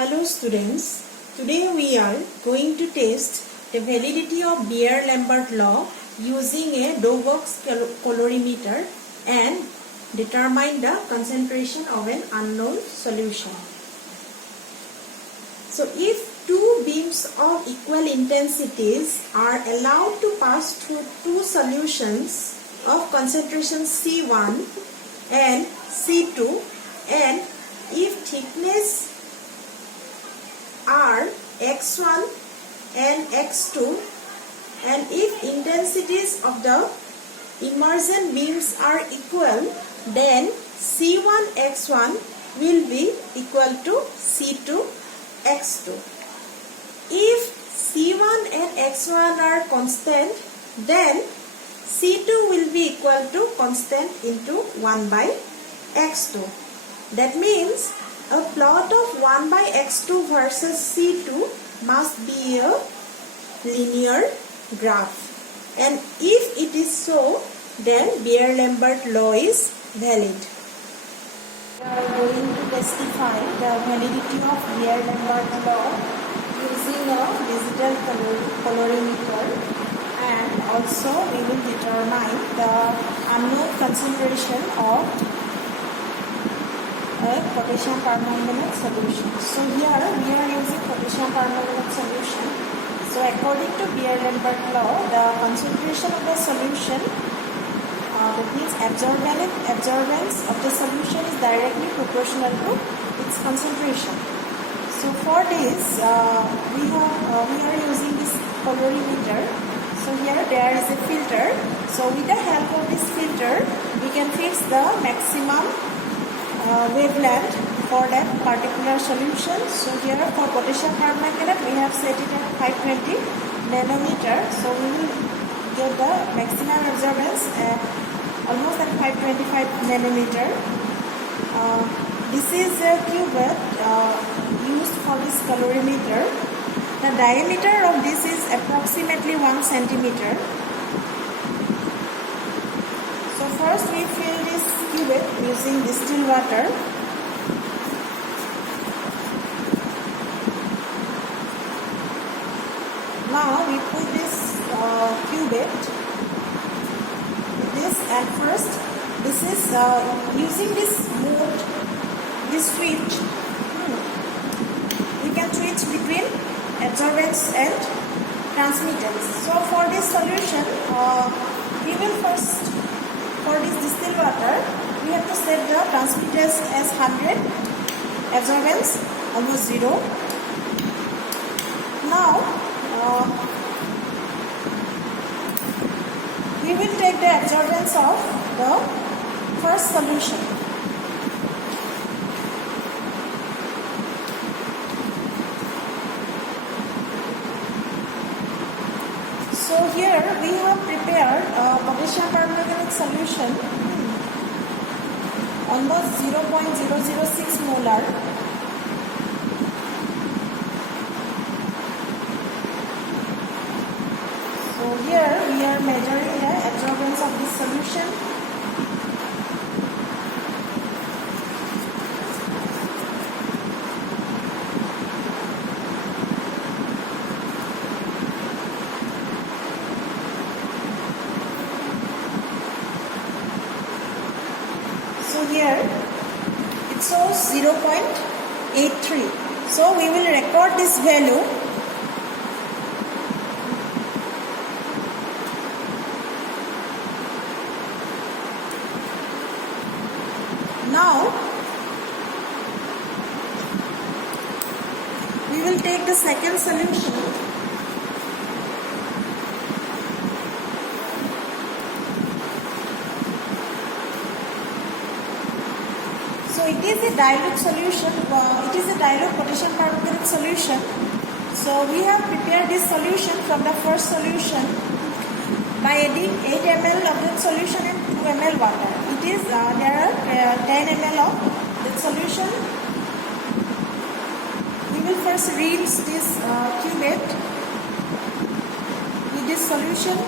Hello students, today we are going to test the validity of Beer-Lambert law using a Dovbox colorimeter and determine the concentration of an unknown solution. So if two beams of equal intensities are allowed to pass through two solutions of concentration C1 and C2, and if thickness are x1 and x2, and if intensities of the immersion beams are equal, then C1 x1 will be equal to C2 x2. If C1 and x1 are constant, then C2 will be equal to constant into 1 by x2. That means a plot of 1 by x2 versus C2 must be a linear graph. And if it is so, then Beer-Lambert law is valid. We are going to testify the validity of Beer-Lambert law using a digital colorimeter, and also we will determine the unknown concentration of a potassium permanganate solution. So here we are using potassium permanganate solution. So according to Beer-Lambert law, the concentration of the solution, that means absorbance of the solution, is directly proportional to its concentration. So for this, we are using this colorimeter. So here there is a filter. So with the help of this filter, we can fix the maximum wavelength for that particular solution. So here for potassium permanganate we have set it at 520 nanometer. So we will get the maximum absorbance almost at 525 nanometer. This is a cubette used for this colorimeter. The diameter of this is approximately 1 centimeter. So first we fill this cubette using distilled water. Now we put this cubette with this, and first this is using this mode, this switch. We can switch between absorbance and transmittance. So for this solution, we will first, for this distilled water, we have to set the transmittance as 100, absorbance almost 0. Now, we will take the absorbance of the first solution. So here we have prepared a potassium permanganate solution almost 0.006 molar. So here we are measuring the absorbance of this solution. So here it shows 0.83. So we will record this value. Now we will take the second solution. So it is a dilute solution, it is a dilute potassium permanganate solution. So we have prepared this solution from the first solution by adding 8 ml of that solution and 2 ml water. It is, there are 10 ml of that solution. We will first rinse this cubette with this solution.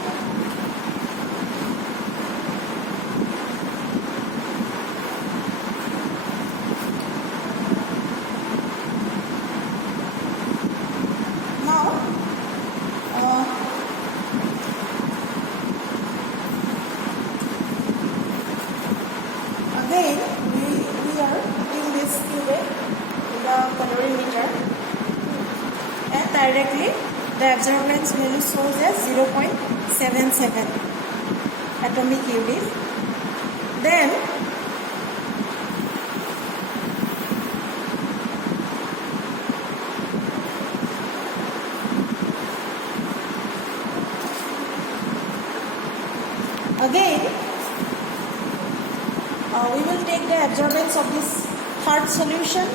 directly, the absorbance value shows as 0.77 atomic unit. Then again we will take the absorbance of this third solution.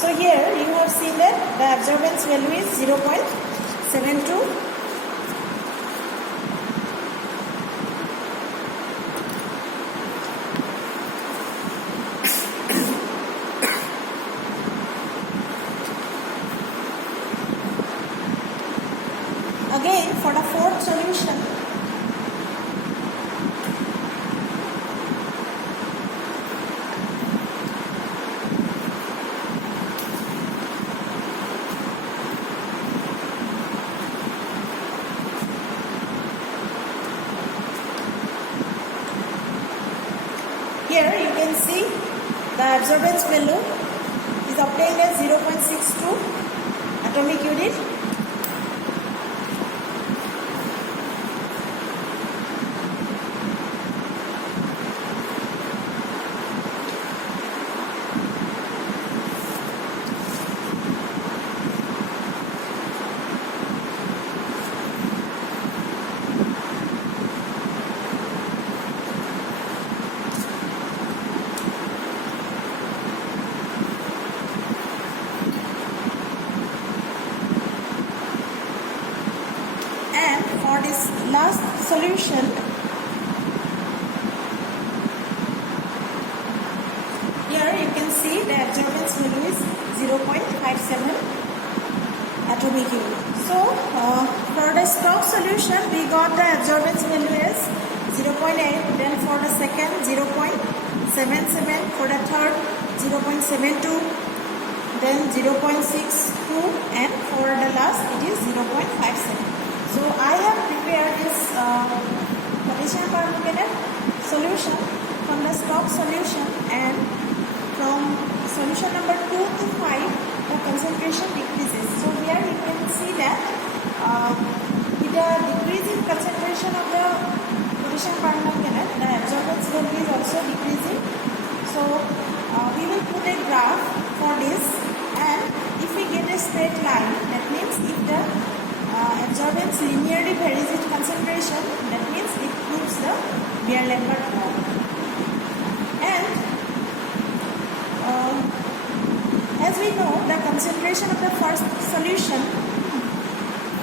So here you have seen that the absorbance value is 0.72. Again, for the fourth solution, here you can see the absorbance value is obtained as 0.62 atomic unit. For this last solution, here you can see the absorbance value is 0.57 atomic unit. So for the stock solution, we got the absorbance value as 0.8, then for the second 0.77, for the third 0.72, then 0.62, and for the last it is 0.57. So I have prepared this potassium permanganate solution from the stock solution, and from solution number 2 to 5 the concentration decreases. So here you can see that with the decreasing concentration of the potassium permanganate, the absorbance value is also decreasing. So we will put a graph for this, and if we get a straight line, that means if the absorbance linearly varies with concentration, that means it proves the Lambert law. And as we know the concentration of the first solution,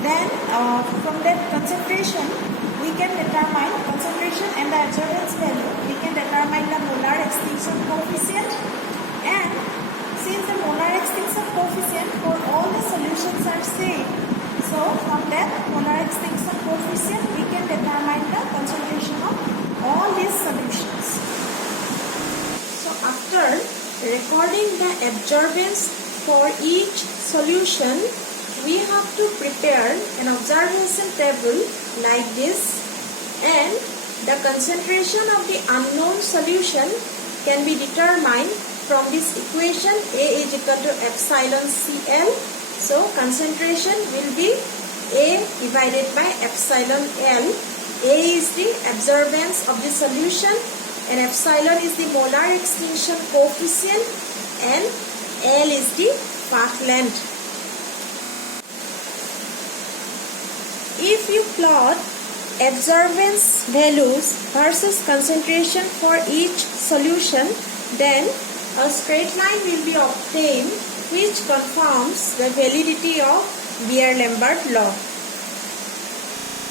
then from that concentration we can determine concentration and the absorbance value. We can determine the molar extinction coefficient, and since the molar extinction coefficient for all the solutions are same, so from that molar extinction coefficient we can determine the concentration of all these solutions. So after recording the absorbance for each solution, we have to prepare an observation table like this, and the concentration of the unknown solution can be determined from this equation. A is equal to epsilon Cl. So concentration will be A divided by epsilon L. A is the absorbance of the solution, and epsilon is the molar extinction coefficient, and L is the path length. If you plot absorbance values versus concentration for each solution, then a straight line will be obtained which confirms the validity of Lambert law.